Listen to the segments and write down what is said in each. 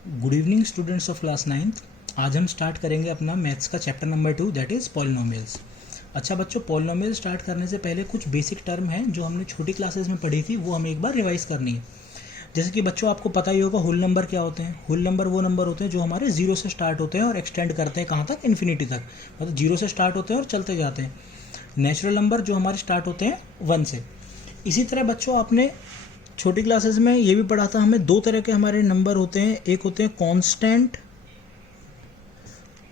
Good evening students of class 9th। आज हम start करेंगे अपना मैथ्स का chapter number 2 that is polynomials. अच्छा बच्चों, पॉलिनोमियल स्टार्ट करने से पहले कुछ बेसिक टर्म हैं जो हमने छोटी क्लासेस में पढ़ी थी, वो हमें एक बार रिवाइज करनी है। जैसे कि बच्चों आपको पता ही होगा होल नंबर क्या होते हैं। होल नंबर वो नंबर होते हैं जो हमारे जीरो से स्टार्ट होते हैं और एक्सटेंड करते हैं कहाँ तक, इन्फिनिटी तक। मतलब जीरो से स्टार्ट होते हैं और चलते जाते हैं। नेचुरल नंबर जो हमारे स्टार्ट होते हैं 1 से। इसी तरह बच्चों आपने छोटी क्लासेस में ये भी पढ़ा था, हमें दो तरह के हमारे नंबर होते हैं, एक होते हैं कांस्टेंट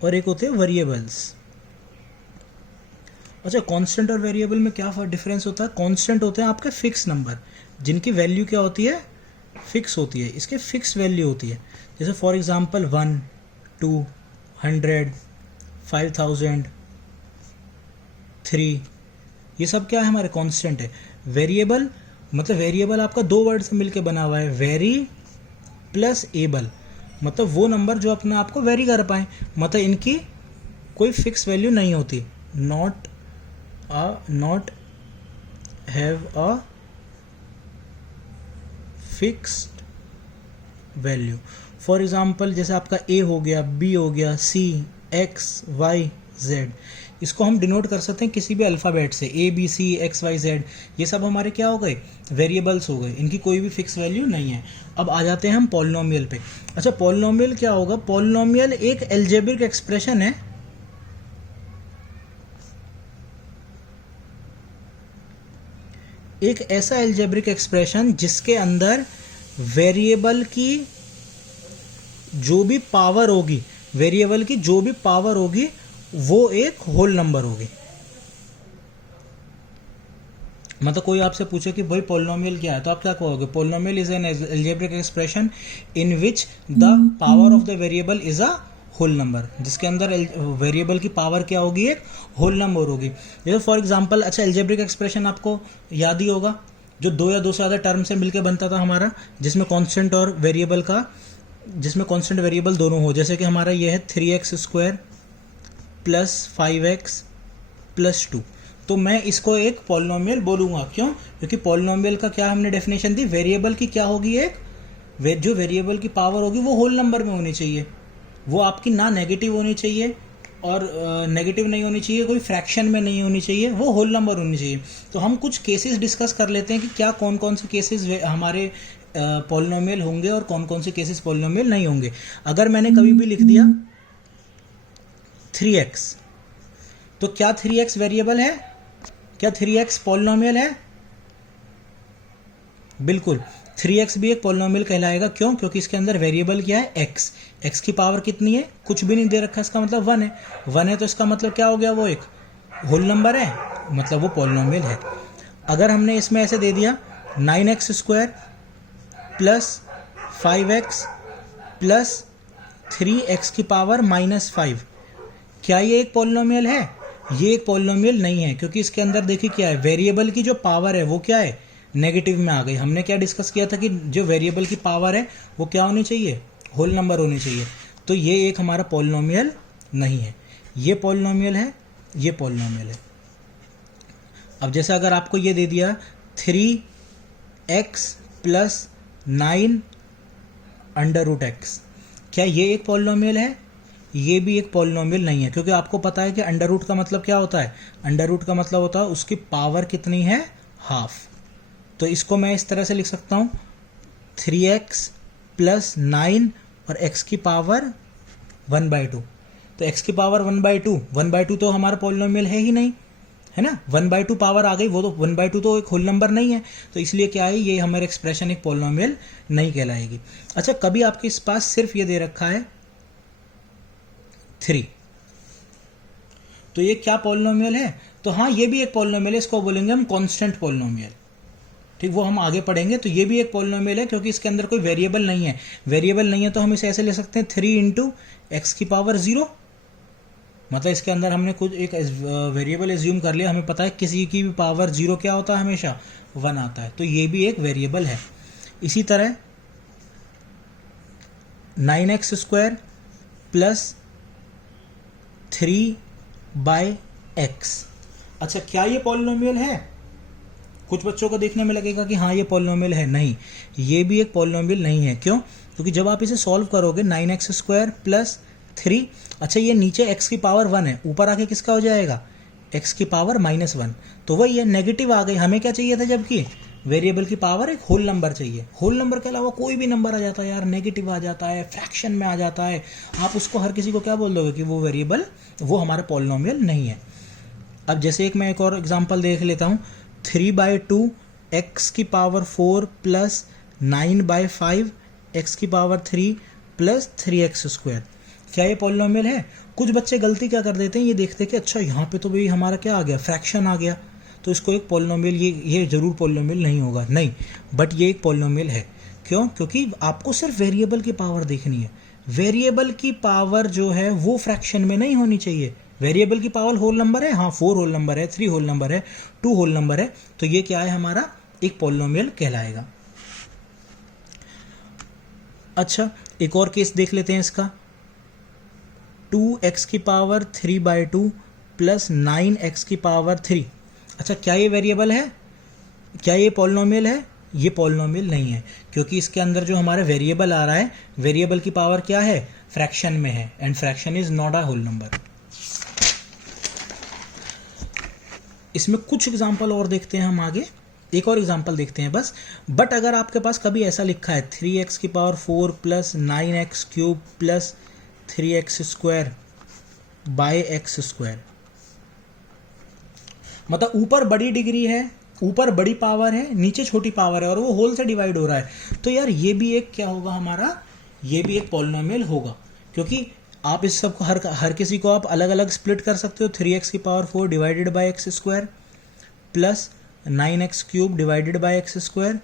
और एक होते हैं वेरिएबल्स। अच्छा, कांस्टेंट और वेरिएबल में क्या डिफरेंस होता है? कांस्टेंट होते हैं आपके फिक्स नंबर जिनकी वैल्यू क्या होती है, फिक्स होती है, इसके फिक्स वैल्यू होती है। जैसे फॉर एग्जांपल 1, 2, 100, 5000, 3, ये सब क्या है, हमारे कांस्टेंट है। वेरिएबल मतलब वेरिएबल आपका दो वर्ड से मिलकर बना हुआ है, वेरी प्लस एबल, मतलब वो नंबर जो अपने आप को वेरी कर पाए, मतलब इनकी कोई फिक्स वैल्यू नहीं होती। Not have a fixed value. For example जैसे आपका ए हो गया, बी हो गया, सी, एक्स, वाई, जेड, इसको हम डिनोट कर सकते हैं किसी भी अल्फ़ाबेट से, A B C X Y Z. ये सब हमारे क्या हो गए, वेरिएबल्स हो गए, इनकी कोई भी फिक्स वैल्यू नहीं है। अब आ जाते हैं हम पॉलिनोमियल पे। अच्छा, पॉलिनोमियल क्या होगा? पॉलिनोमियल एक एल्जेब्रिक एक्सप्रेशन है, एक ऐसा एल्जेब्रिक एक्सप्रेशन जिसके अंदर वेरिएबल की जो भी पावर होगी, वेरिएबल की जो भी पावर होगी वो एक होल नंबर होगी। मतलब कोई आपसे पूछे कि भाई पॉलिनोमियल क्या है, तो आप क्या कहोगे? Polynomial is an algebraic expression in which the power of the variable is a whole number, जिसके अंदर वेरिएबल की पावर क्या होगी, एक होल नंबर होगी। जैसे फॉर एग्जांपल, अच्छा एल्जेब्रिक एक्सप्रेशन आपको याद ही होगा, जो दो या दो से ज़्यादा टर्म से मिलकर बनता था हमारा, जिसमें कांस्टेंट और वेरिएबल का, जिसमें कांस्टेंट वेरिएबल दोनों हो। जैसे कि हमारा ये है 3x² प्लस 5x प्लस 2, तो मैं इसको एक पॉलिनोमियल बोलूँगा। क्यों? क्योंकि पॉलिनोमियल का क्या हमने डेफिनेशन दी, वेरिएबल की क्या होगी, एक जो वेरिएबल की पावर होगी वो होल नंबर में होनी चाहिए, वो आपकी ना नेगेटिव होनी चाहिए और नेगेटिव नहीं होनी चाहिए, कोई फ्रैक्शन में नहीं होनी चाहिए, वो होल नंबर होनी चाहिए। तो हम कुछ केसेस डिस्कस कर लेते हैं कि क्या कौन कौन से केसेस हमारे पॉलिनोमियल होंगे और कौन कौन से केसेस पॉलिनोमियल नहीं होंगे। अगर मैंने कभी भी लिख दिया 3x, तो क्या 3x वेरिएबल है? क्या 3x पॉलिनोमियल है? बिल्कुल, 3x भी एक पॉलिनोमियल कहलाएगा। क्यों? क्योंकि इसके अंदर वेरिएबल क्या है, x। x की पावर कितनी है? कुछ भी नहीं दे रखा, इसका मतलब 1 है। 1 है तो इसका मतलब क्या हो गया, वो एक होल नंबर है, मतलब वो पॉलिनोमियल है। अगर हमने इसमें ऐसे दे दिया 9x² plus 5x plus 3x की पावर -5, क्या ये एक पॉलिनोमियल है? ये एक पॉलिनोमियल नहीं है, क्योंकि इसके अंदर देखिए क्या है, वेरिएबल की जो पावर है वो क्या है, नेगेटिव में आ गई। हमने क्या डिस्कस किया था कि जो वेरिएबल की पावर है वो क्या होनी चाहिए, होल नंबर होनी चाहिए। तो ये एक हमारा पॉलिनोमियल नहीं है, ये पॉलिनोमियल है, ये पॉलिनोमियल है। अब जैसे अगर आपको ये दे दिया 3x प्लस 9√x, क्या ये एक पॉलिनोमियल है? ये भी एक पॉलिनोमियल नहीं है, क्योंकि आपको पता है कि अंडर रूट का मतलब क्या होता है, अंडर रूट का मतलब होता है उसकी पावर कितनी है, हाफ। तो इसको मैं इस तरह से लिख सकता हूँ 3x प्लस 9 और x की पावर 1/2। तो x की पावर 1/2 तो हमारा पॉलिनोमियल है ही नहीं, है ना। 1/2 पावर आ गई, वो तो 1/2 तो एक होल नंबर नहीं है, तो इसलिए क्या है, ये हमारे एक्सप्रेशन एक पॉलिनोमियल नहीं कहलाएगी। अच्छा, कभी आपके इस पास सिर्फ ये दे रखा है 3, तो ये क्या पॉलिनोमियल है? तो हाँ, ये भी एक पॉलिनोमियल है, इसको बोलेंगे हम कांस्टेंट पॉलिनोमियल। ठीक, वो हम आगे पढ़ेंगे। तो ये भी एक पॉलिनोमियल है क्योंकि इसके अंदर कोई वेरिएबल नहीं है। वेरिएबल नहीं है तो हम इसे ऐसे ले सकते हैं 3 इंटू एक्स की पावर 0, मतलब इसके अंदर हमने कुछ एक वेरिएबल एज्यूम कर लिया, हमें पता है किसी की भी पावर 0 क्या होता है, हमेशा 1 आता है, तो ये भी एक वेरिएबल है। इसी तरह 9x² प्लस 3/x, अच्छा क्या ये पॉलिनोमियल है? कुछ बच्चों को देखने में लगेगा कि हाँ ये पॉलिनोमियल है, नहीं, ये भी एक पॉलिनोमियल नहीं है। क्यों? क्योंकि जब आप इसे सॉल्व करोगे 9x² प्लस 3, अच्छा ये नीचे x की पावर 1 है, ऊपर आके किसका हो जाएगा, x की पावर -1, तो वही है, नेगेटिव आ गई। हमें क्या चाहिए था, जबकि वेरिएबल की पावर एक होल नंबर चाहिए। होल नंबर के अलावा कोई भी नंबर आ जाता है यार, नेगेटिव आ जाता है, फ्रैक्शन में आ जाता है, आप उसको हर किसी को क्या बोल दोगे कि वो वेरिएबल, वो हमारा पॉलिनोमियल नहीं है। अब जैसे एक और एग्जांपल देख लेता हूँ, 3/2 x की पावर 4 प्लस 9/5 x की पावर 3 प्लस 3x²। क्या ये पॉलिनोमियल है? कुछ बच्चे गलती क्या कर देते हैं, ये देखते हैं कि अच्छा यहाँ पे तो भाई हमारा क्या आ गया, फ्रैक्शन आ गया, तो इसको एक पॉलिनोमियल, ये जरूर पॉलिनोमियल नहीं होगा। नहीं, बट ये एक पॉलिनोमियल है। क्यों? क्योंकि आपको सिर्फ वेरिएबल की पावर देखनी है। वेरिएबल की पावर जो है वो फ्रैक्शन में नहीं होनी चाहिए। वेरिएबल की पावर होल नंबर है, हाँ 4 होल नंबर है, 3 होल नंबर है, 2 होल नंबर है, तो ये क्या है, हमारा एक पॉलिनोमियल कहलाएगा। अच्छा एक और केस देख लेते हैं इसका, 2x की पावर 3/2 प्लस 9x की पावर 3। अच्छा क्या ये वेरिएबल है, क्या ये पॉलिनोमियल है? ये पॉलिनोमियल नहीं है, क्योंकि इसके अंदर जो हमारा वेरिएबल आ रहा है, वेरिएबल की पावर क्या है, फ्रैक्शन में है, and fraction is not a whole number. इसमें कुछ एग्जांपल और देखते हैं हम आगे, एक और एग्जांपल देखते हैं बस। बट अगर आपके पास कभी ऐसा लिखा है 3x की power 4 plus 9x³ plus 3x² bye x², मतलब ऊपर बड़ी डिग्री है, ऊपर बड़ी पावर है, नीचे छोटी पावर है, और वो होल से डिवाइड हो रहा है, तो यार ये भी एक क्या होगा हमारा, ये भी एक पॉलिनोमियल होगा। क्योंकि आप इस सब को हर किसी को आप अलग अलग स्प्लिट कर सकते हो। 3x की power 4 divided by x² plus 9x³ divided by x²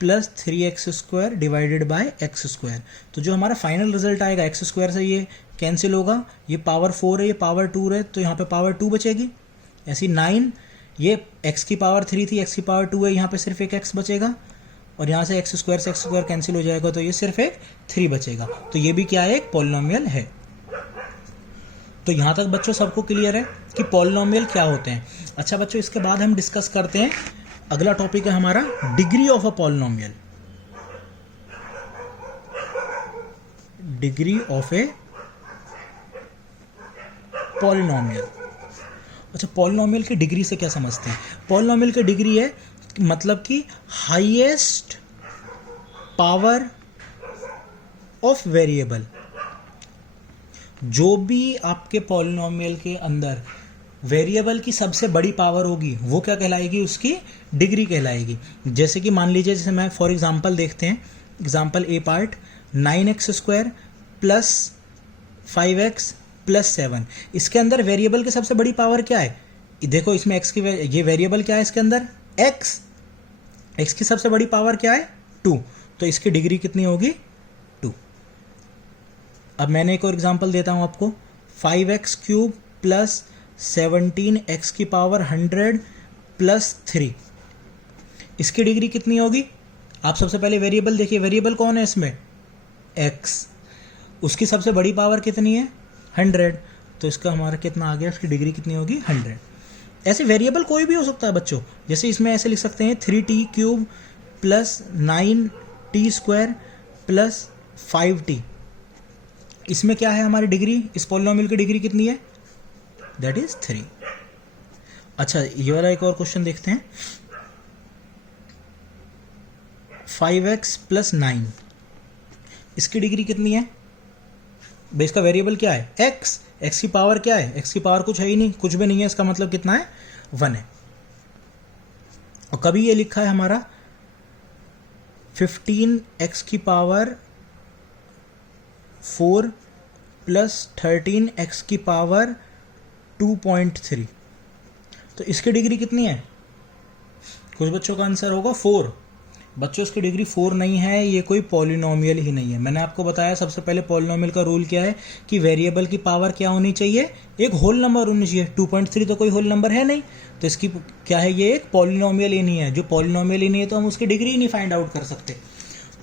plus 3x² divided by x²। तो जो हमारा फाइनल रिजल्ट आएगा, x² से ये कैंसिल होगा, ये पावर 4 है, ये पावर 2 है, तो यहाँ पे पावर 2 बचेगी। ऐसी 9, ये x की पावर 3 थी, x की पावर 2 है, यहाँ पे सिर्फ एक x बचेगा, और यहाँ से x² से x² कैंसिल हो जाएगा, तो ये सिर्फ एक 3 बचेगा। तो ये भी क्या है, एक पॉलिनोमियल है। तो यहाँ तक बच्चों सबको क्लियर है कि पॉलिनोमियल क्या होते हैं। अच्छा बच्चों, इसके बाद हम डिस्कस करते हैं, अगला टॉपिक है हमारा degree of a polynomial. Degree of a polynomial. अच्छा पॉलिनोमियल की डिग्री से क्या समझते हैं? पॉलिनोमियल की डिग्री है मतलब कि हाईएस्ट पावर ऑफ वेरिएबल। जो भी आपके पॉलिनोमियल के अंदर वेरिएबल की सबसे बड़ी पावर होगी, वो क्या कहलाएगी, उसकी डिग्री कहलाएगी। जैसे कि मान लीजिए, जैसे मैं फॉर एग्जांपल देखते हैं, example a part, 9x² plus 5x plus 7, इसके अंदर वेरिएबल की सबसे बड़ी पावर क्या है? देखो इसमें x की, ये वेरिएबल क्या है इसके अंदर, x की सबसे बड़ी पावर क्या है, 2, तो इसकी डिग्री कितनी होगी, 2। अब मैंने एक और एग्जांपल देता हूं आपको, 5x³ प्लस 17x की पावर 100 प्लस 3, इसकी डिग्री कितनी होगी? आप सबसे पहले वेरिएबल देखिए, वेरिएबल कौन है इसमें, x, उसकी सबसे बड़ी पावर कितनी है, 100, तो इसका हमारा कितना आ गया, उसकी डिग्री कितनी होगी, 100। ऐसे वेरिएबल कोई भी हो सकता है बच्चों, जैसे इसमें ऐसे लिख सकते हैं 3t³ plus 9t² plus 5t, इसमें क्या है हमारी डिग्री, इस पॉलिनोमियल की डिग्री कितनी है, दैट इज 3। अच्छा ये वाला एक और क्वेश्चन देखते हैं, 5x प्लस 9, इसकी डिग्री कितनी है, बेस का वेरिएबल क्या है, x की पावर क्या है, x की पावर कुछ है ही नहीं, कुछ भी नहीं है, इसका मतलब कितना है, 1 है। और कभी ये लिखा है हमारा 15x की पावर 4 प्लस 13x की पावर 2.3, तो इसकी डिग्री कितनी है, कुछ बच्चों का आंसर होगा 4। बच्चों इसकी डिग्री 4 नहीं है, ये कोई पॉलिनोमियल ही नहीं है। मैंने आपको बताया सबसे पहले पॉलिनोमियल का रूल क्या है कि वेरिएबल की पावर क्या होनी चाहिए, एक होल नंबर होनी चाहिए। 2.3 तो कोई होल नंबर है नहीं, तो इसकी क्या है, ये एक पॉलिनोमियल ही नहीं है। जो पॉलिनोमियल ही नहीं है तो हम उसकी डिग्री ही नहीं फाइंड आउट कर सकते।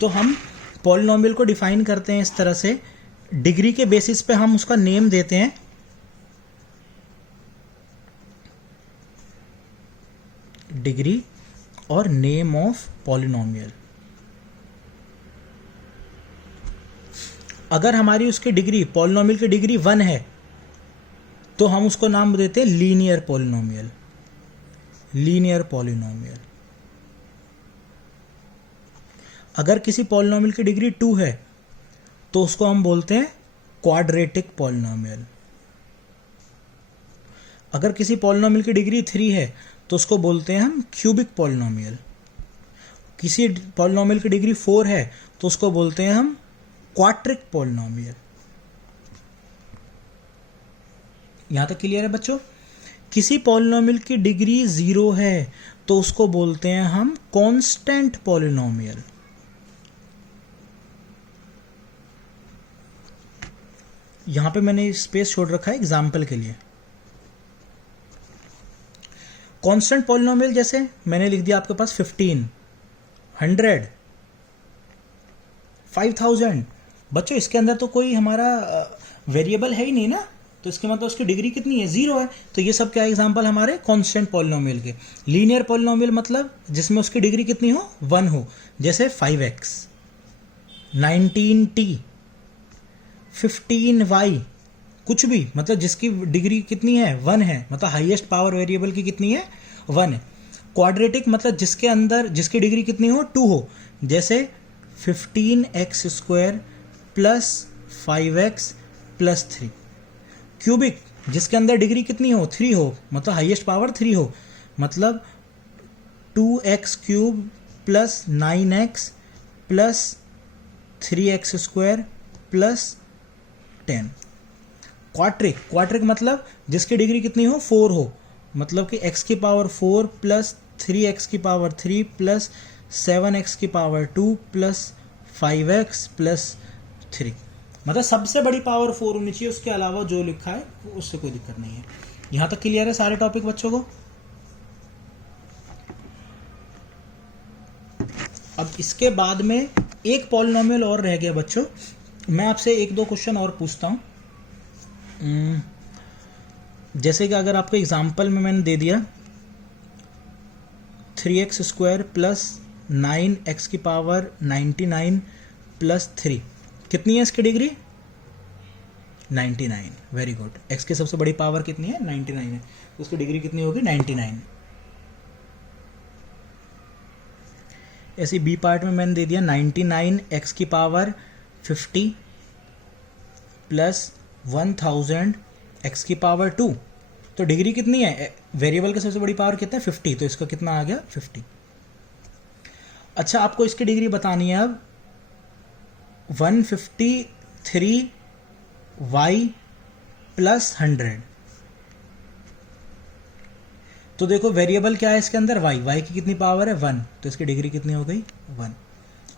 तो हम पॉलिनोमियल को डिफाइन करते हैं इस तरह से, डिग्री के बेसिस पे हम उसका नेम देते हैं, डिग्री और नेम ऑफ पॉलिनोमियल। अगर हमारी उसकी डिग्री, पॉलिनोमियल की डिग्री 1 है तो हम उसको नाम देते हैं लीनियर पॉलिनोमियल, लीनियर पॉलिनोमियल। अगर किसी पॉलिनोमियल की डिग्री 2 है तो उसको हम बोलते हैं क्वाड्रेटिक पॉलिनोमियल। अगर किसी पॉलिनोमियल की डिग्री 3 है तो उसको बोलते हैं हम क्यूबिक पॉलिनोमियल। किसी पॉलिनोमियल की डिग्री 4 है तो उसको बोलते हैं हम क्वाड्रिक पॉलिनोमियल। यहां तक क्लियर है बच्चों? किसी पॉलिनोमियल की डिग्री 0 है तो उसको बोलते हैं हम कांस्टेंट पॉलिनोमियल। यहां पे मैंने स्पेस छोड़ रखा है एग्जाम्पल के लिए। कांस्टेंट पॉलिनोमियल जैसे मैंने लिख दिया आपके पास 15, 100, 5000। बच्चों इसके अंदर तो कोई हमारा वेरिएबल है ही नहीं ना, तो इसके मतलब उसकी डिग्री कितनी है? 0 है। तो ये सब क्या एग्जांपल हमारे कांस्टेंट पॉलिनोमियल के। लीनियर पॉलिनोमियल मतलब जिसमें उसकी डिग्री कितनी हो? 1 हो। जैसे 5x, 19t, 15y, कुछ भी, मतलब जिसकी डिग्री कितनी है? 1 है, मतलब हाईएस्ट पावर वेरिएबल की कितनी है? 1 है। क्वाड्रेटिक मतलब जिसके अंदर जिसकी डिग्री कितनी हो? 2 हो। जैसे 15x² plus 5x plus 3। Cubic जिसके अंदर डिग्री कितनी हो? 3 हो, मतलब हाईएस्ट पावर 3 हो, मतलब 2x³ plus 9x plus 3x² plus 10। Quadric, quadric मतलब जिसकी डिग्री कितनी हो? 4 हो, मतलब कि x की पावर 4 प्लस 3x की पावर 3 प्लस 7x की पावर 2 प्लस 5x प्लस 3। मतलब सबसे बड़ी पावर 4 होनी चाहिए, उसके अलावा जो लिखा है उससे कोई दिक्कत नहीं है। यहां तक क्लियर है सारे टॉपिक बच्चों को? अब इसके बाद में एक पॉलिनोमियल और रह गया बच्चों। मैं आपसे 1-2 क्वेश्चन और पूछता हूं। जैसे कि अगर आपको एग्जाम्पल में मैंने दे दिया 3x² प्लस 9x की पावर 99 प्लस 3, कितनी है इसकी डिग्री? 99। Very good. x की सबसे बड़ी पावर कितनी है? 99 है, तो उसकी डिग्री कितनी होगी? 99। ऐसी बी पार्ट में मैंने दे दिया 99x की पावर 50 प्लस 1000 x की पावर 2, तो डिग्री कितनी है? वेरिएबल की सबसे बड़ी पावर कितना है? 50, तो इसका कितना आ गया? 50। अच्छा, आपको इसकी डिग्री बतानी है अब 153y प्लस 100। तो देखो वेरिएबल क्या है इसके अंदर? y की कितनी पावर है? 1, तो इसकी डिग्री कितनी हो गई? 1।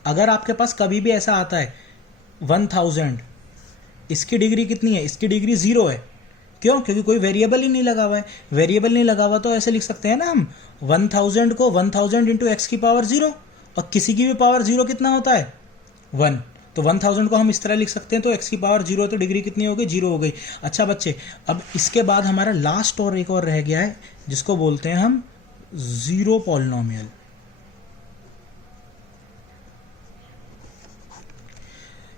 अगर आपके पास कभी भी ऐसा आता है 1000, इसकी डिग्री कितनी है? इसकी डिग्री 0 है। क्यों? क्योंकि कोई वेरिएबल ही नहीं लगा हुआ है। वेरिएबल नहीं लगा हुआ तो ऐसे लिख सकते हैं ना हम 1000 को 1000 इंटू एक्स की पावर 0, और किसी की भी पावर 0 कितना होता है? 1। तो 1000 को हम इस तरह लिख सकते हैं, तो x की पावर 0 है, तो डिग्री कितनी हो गई? 0 हो गई। अच्छा बच्चे, अब इसके बाद हमारा लास्ट और एक और रह गया है जिसको बोलते हैं हम जीरो पॉलिनोमियल।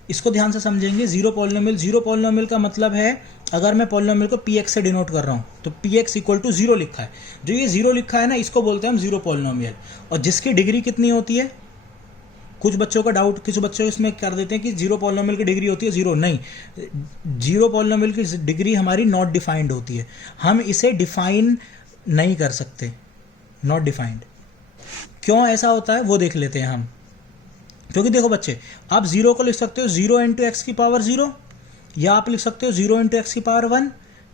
इसको ध्यान से समझेंगे। जीरो पॉलिनोमियल, जीरो पॉलिनोमियल का मतलब है अगर मैं पॉलिनोमियल को px से डिनोट कर रहा हूं तो px इक्वल टू 0 लिखा है। जो ये 0 लिखा है ना, इसको बोलते हैं हम जीरो पॉलिनोमियल। और जिसकी डिग्री कितनी होती है? कुछ बच्चों का डाउट, कुछ बच्चों इसमें कर देते हैं कि जीरो पॉलिनोमियल की डिग्री होती है 0। नहीं, जीरो पॉलिनोमियल की डिग्री हमारी नॉट डिफाइंड होती है। हम इसे डिफाइन नहीं कर सकते, नॉट डिफाइंड। क्यों ऐसा होता है वो देख लेते हैं हम। क्योंकि देखो बच्चे, आप 0 को लिख सकते हो 0 इंटू एक्स की पावर 0, या आप लिख सकते हो 0 इंटू एक्स की पावर 1,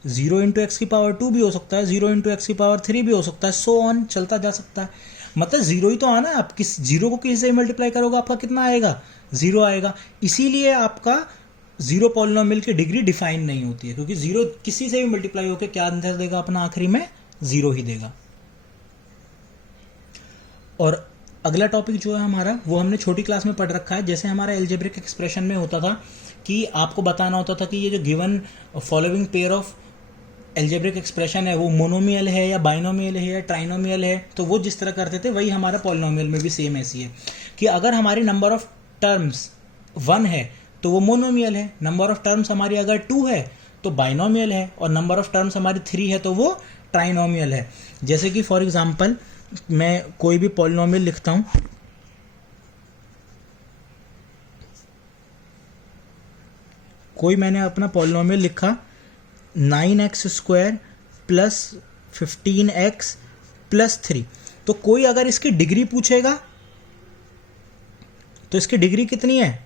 0 इंटू एक्स की पावर 2 भी हो सकता है, 0 इंटू एक्स की पावर 3 भी हो सकता है, सो ऑन, चलता जा सकता है। मतलब 0 ही तो आना है। आप किस 0 को किसी से मल्टीप्लाई करोगे आपका कितना आएगा? 0 आएगा। इसीलिए आपका जीरो पॉलिनोमियल की डिग्री डिफाइन नहीं होती है, क्योंकि 0 किसी से भी मल्टीप्लाई होकर क्या आंसर देगा अपना? आखिरी में 0 ही देगा। और अगला टॉपिक जो है हमारा, वो हमने छोटी क्लास में पढ़ रखा है। जैसे हमारा एल्जेब्रिक एक्सप्रेशन में होता था कि आपको बताना होता था कि ये जो given following pair of algebraic expression है वो मोनोमियल है या बाइनोमियल है या ट्राइनोमियल है, तो वो जिस तरह करते थे वही हमारा पॉलिनोमियल में भी सेम ऐसी है कि अगर हमारी नंबर ऑफ टर्म्स 1 है तो वो मोनोमियल है, नंबर ऑफ टर्म्स हमारी अगर 2 है तो बाइनोमियल है, और नंबर ऑफ टर्म्स हमारी 3 है तो वो ट्राइनोमियल है। जैसे कि फॉर एग्जांपल मैं कोई भी पॉलिनोमियल लिखता हूं, कोई मैंने अपना पॉलिनोमियल लिखा 9x² प्लस 15x प्लस 3, तो कोई अगर इसकी डिग्री पूछेगा तो इसकी डिग्री कितनी है,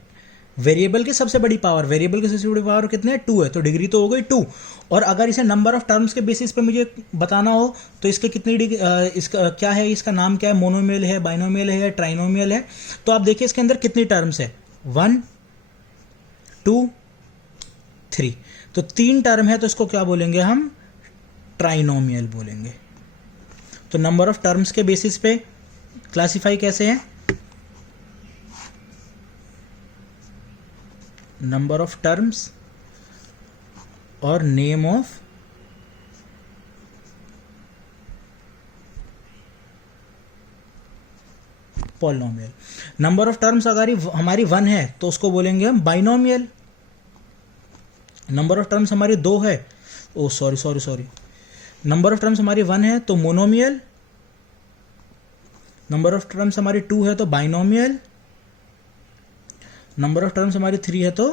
वेरिएबल की सबसे बड़ी पावर, वेरिएबल की सबसे बड़ी पावर कितनी है 2 है, तो डिग्री तो हो गई 2। और अगर इसे नंबर ऑफ टर्म्स के बेसिस पे मुझे बताना हो तो इसके कितनी डिग्री, इसका क्या है, इसका नाम क्या है, मोनोमियल है, बाइनोमियल है या ट्राइनोमियल है, तो आप देखिए इसके अंदर कितनी टर्म्स है 1 2 3, तो 3 टर्म है तो इसको क्या बोलेंगे हम, ट्राइनोमियल बोलेंगे। तो नंबर ऑफ टर्म्स के बेसिस पे क्लासिफाई कैसे है, नंबर ऑफ टर्म्स और name of polynomial. Number of terms अगर हमारी 1 है तो उसको बोलेंगे हम बाइनोमियल, नंबर ऑफ टर्म्स हमारी 2 है, ओ सॉरी, नंबर ऑफ टर्म्स हमारी 1 है तो मोनोमियल, नंबर ऑफ टर्म्स हमारी 2 है तो बाइनोमियल, नंबर ऑफ टर्म्स हमारी 3 है तो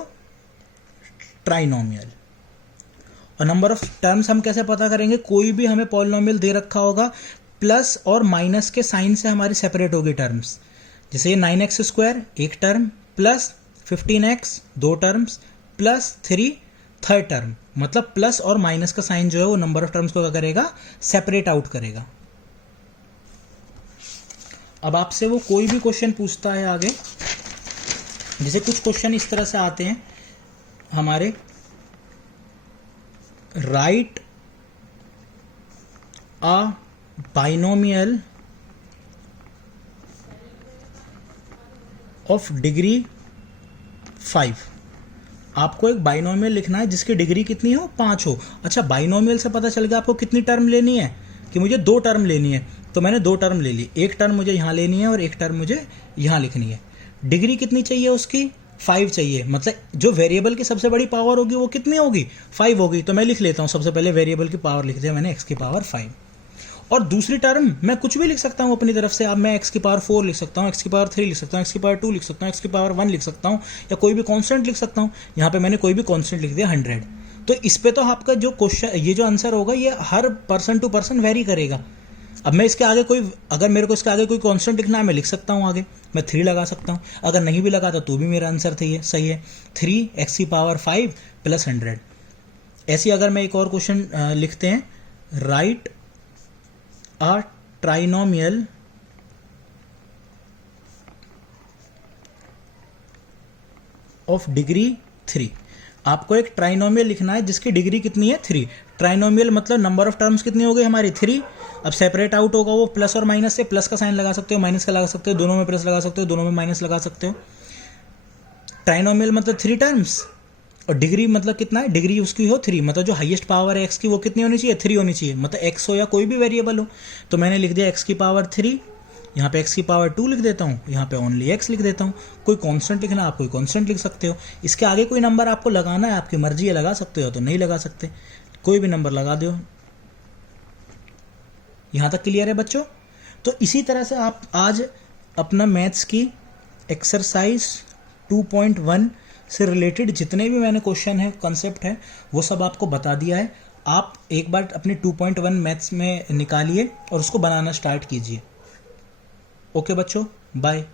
ट्राइनोमियल। और नंबर ऑफ टर्म्स हम कैसे पता करेंगे, कोई भी हमें पॉलिनोमियल दे रखा होगा प्लस और माइनस के साइन से हमारी सेपरेट होगी टर्म्स। जैसे ये 9x² एक term, plus 15x 2 terms, plus 3 third term, मतलब प्लस और माइनस का साइन जो है वो नंबर ऑफ टर्म्स को क्या करेगा, सेपरेट आउट करेगा। अब आपसे वो कोई भी क्वेश्चन पूछता है आगे, जैसे कुछ क्वेश्चन इस तरह से आते हैं हमारे, right a binomial of degree 5। आपको एक बाइनोमियल लिखना है जिसकी डिग्री कितनी हो, 5 हो। अच्छा, बाइनोमियल से पता चल गया आपको कितनी टर्म लेनी है, कि मुझे 2 टर्म लेनी है, तो मैंने 2 टर्म ले ली, एक टर्म मुझे यहाँ लेनी है और एक टर्म मुझे यहाँ लिखनी है। डिग्री कितनी चाहिए उसकी, 5 चाहिए, मतलब जो वेरिएबल की सबसे बड़ी पावर होगी वो कितनी होगी, 5 होगी। तो मैं लिख लेता हूँ, सबसे पहले वेरिएबल की पावर लिख दिया मैंने, x की पावर 5। और दूसरी टर्म मैं कुछ भी लिख सकता हूँ अपनी तरफ से, अब मैं x की पावर 4 लिख सकता हूँ, x की पावर 3 लिख सकता हूँ, x की पावर 2 लिख सकता हूँ, x की पावर 1 लिख सकता हूँ, या कोई भी कांस्टेंट लिख सकता हूँ। यहाँ पे मैंने कोई भी कांस्टेंट लिख दिया 100। तो इस पे तो आपका जो क्वेश्चन, ये जो आंसर होगा ये हर पर्सन टू पर्सन वेरी करेगा। अब मैं इसके आगे कोई, अगर मेरे को इसके आगे कोई कांस्टेंट लिखना है मैं लिख सकता हूँ, आगे मैं 3 लगा सकता हूँ, अगर नहीं भी लगाता तो भी मेरा आंसर सही है 3x की पावर 5 प्लस 100। ऐसी अगर मैं एक और क्वेश्चन लिखते हैं, right a trinomial of degree 3। आपको एक ट्राइनोमियल लिखना है जिसकी डिग्री कितनी है, 3। ट्राइनोमियल मतलब नंबर ऑफ टर्म्स कितनी हो गई हमारी, 3। अब सेपरेट आउट होगा वो प्लस और माइनस से, प्लस का साइन लगा सकते हो, माइनस का लगा सकते हो, दोनों में प्लस लगा सकते हो, दोनों में माइनस लगा सकते हो। ट्राइनोमियल मतलब 3 टर्म्स, और डिग्री मतलब कितना है, डिग्री उसकी हो 3, मतलब जो हाईएस्ट पावर है एक्स की वो कितनी होनी चाहिए, 3 होनी चाहिए, मतलब एक्स हो या कोई भी वेरिएबल हो। तो मैंने लिख दिया एक्स की पावर 3, यहाँ पे x की पावर 2 लिख देता हूँ, यहाँ पे ओनली x लिख देता हूँ। कोई कांस्टेंट लिखना है आप कोई कांस्टेंट लिख सकते हो, इसके आगे कोई नंबर आपको लगाना है आपकी मर्जी है, लगा सकते हो तो नहीं लगा सकते, कोई भी नंबर लगा दो। यहाँ तक क्लियर है बच्चों। तो इसी तरह से आप आज अपना मैथ्स की एक्सरसाइज 2.1 से रिलेटेड जितने भी मैंने क्वेश्चन है, कंसेप्ट है, वो सब आपको बता दिया है। आप एक बार अपने 2.1 मैथ्स में निकालिए और उसको बनाना स्टार्ट कीजिए। ओके बच्चों, बाय।